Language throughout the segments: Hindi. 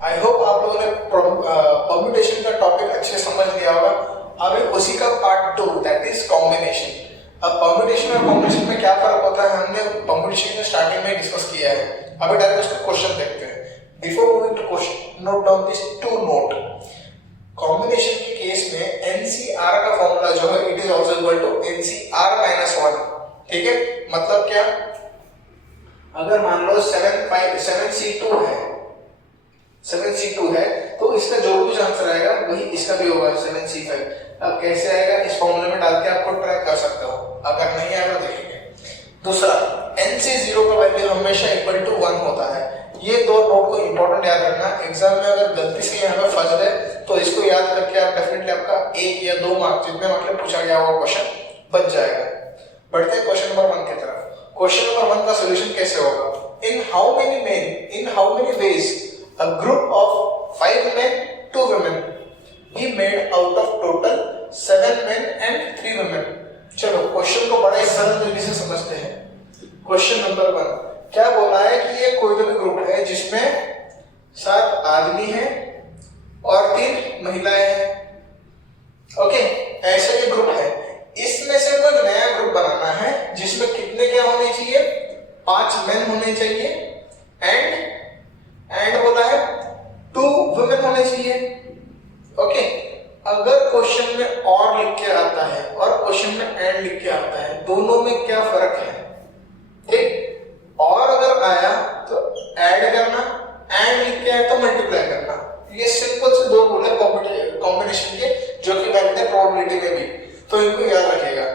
आई होप आप लोगों ने परम्यूटेशन का टॉपिक अच्छे समझ लिया होगा। अभी उसी का पार्ट 2 दैट इज कॉम्बिनेशन। अब परम्यूटेशन और कॉम्बिनेशन में क्या फर्क होता है हमने परम्यूटेशन में स्टार्टिंग में डिस्कस किया है। अभी डायरेक्ट उसका क्वेश्चन देखते हैं। Before moving to question, note down this two note. Combination के केस में एनसीआर का फॉर्मूला जो है it is also equal to NCR minus 1। ठीक है, मतलब क्या, अगर मान लो 7C2 है तो इसका जो भी आंसर आएगा वही इसका भी होगा 7C5। अब कैसे आएगा इस फॉर्मूले में डाल के आपको ट्राई कर सकते हो, अगर नहीं आएगा देखेंगे। दूसरा, NC0 का वैल्यू हमेशा इक्वल टू 1 होता है। ये दो नोट को इंपॉर्टेंट याद रखना। एग्जाम में अगर गलती से यहाँ पे फंस गए तो इसको याद करके आप डेफिनेटली आपका 1 या 2 मार्क्स जितने मार्क्स में पूछा गया वो क्वेश्चन बच जाएगा। बढ़ते हैं क्वेश्चन नंबर 1 की तरफ। क्वेश्चन नंबर 1 का सॉल्यूशन कैसे होगा? In how many ways a group of 5 men, 2 women be made out of total 7 men and 3 women। चलो क्वेश्चन को बड़ा ही सरल तरीके से समझते हैं। क्वेश्चन नंबर 1 क्या बोला है कि ये कोई भी ग्रुप है जिसमें 7 आदमी हैं और 3 महिलाएं हैं। ओके, ऐसे ये ग्रुप है। इसमें से कोई नया ग्रुप बनाना है जिसमें कितने क्या होने चाहिए? 5 मेन होने चाहिए एंड बोला है 2 वुमेन होने चाहिए। ओके, अगर क्वेश्चन में और लिख के आता है और क्वेश्चन में एंड लिख के आता है, दोनों में क्या फर्क है? ठीक, और अगर आया तो ऐड करना, एंड लिख के आया तो मल्टीप्लाई करना। ये सिंपल से 2 रूल है कॉम्बिनेशन के जो कि वैलिड है प्रोबेबिलिटी में भी, तो इनको याद रखिएगा।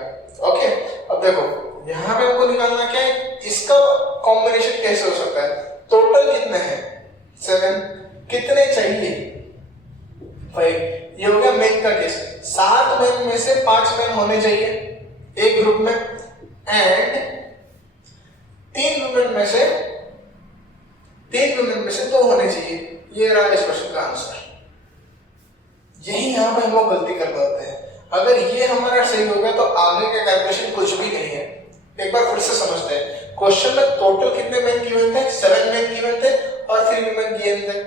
ओके, अब देखो यहां पे हमको निकालना क्या है, इसका कॉम्बिनेशन कैसे हो सकता है? टोटल कितने हैं? 7। कितने चाहिए? 5। ये हो गया मेन का केस। 7 मेन में से 5 मेन होने चाहिए एक ग्रुप में एंड 3 वुमेन में से 2 होने चाहिए। ये रहा इस क्वेश्चन का आंसर। यही यहां पे हम लोग गलती कर पाते हैं। अगर ये हमारा सही हो गया तो आगे का कैलकुलेशन कुछ भी नहीं है। एक बार फिर से समझते हैं। क्वेश्चन में टोटल कितने मेन गिवन थे? 7 मेन गिवन थे और 3 वुमेन गिवन थे।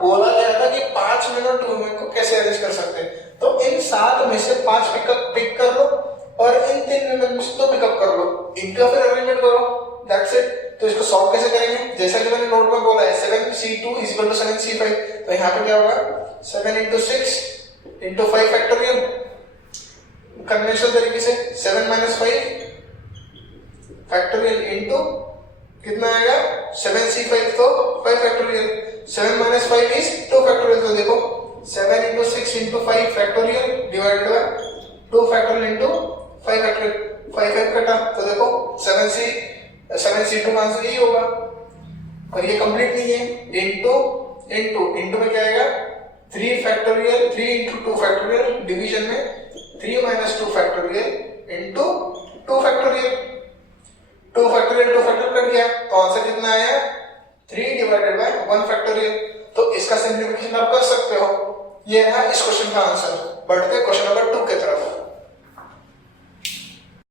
बोला गया था कि 5 मेन और 2 वुमेन को कैसे अरेंज कर सकते हैं, तो इन 7 में से 5 पिक कर लो और इन 3 वुमेन में से 2 पिकअप कर लो, इनका फिर अरेंजमेंट करो, दैट्स इट। तो इसको सॉल्व कैसे करेंगे? जैसा कि मैंने नोट में बोला है 7C2 = 7C5, तो यहाँ पे क्या होगा? 7 × 6 × 5 फैक्टोरियल। कन्वेंशनल तरीके से 7 - 5 फैक्टोरियल इनटू कितना आएगा? 7C5 तो 5 फैक्टोरियल। 7 - 5 is 2 factorial. तो देखो 7 × 6 × 5 factorial divided by 2 factorial into 5 factorial. 5 कटा तो देखो 7C2 का आंसर यही होगा। पर ये कंप्लीट नहीं है। इनटू में क्या आएगा? 3 फैक्टोरियल 3 × 2 फैक्टोरियल डिवीजन में 3 - 2 factorial into 2 factorial. 2 factorial cut गया तो आंसर कितना आया? 3 / 1 फैक्टोरियल। तो इसका सिंप्लीफिकेशन आप कर सकते हो। ये है इस क्वेश्चन का आंसर। बढ़ते क्वेश्चन नंबर 2 की तरफ।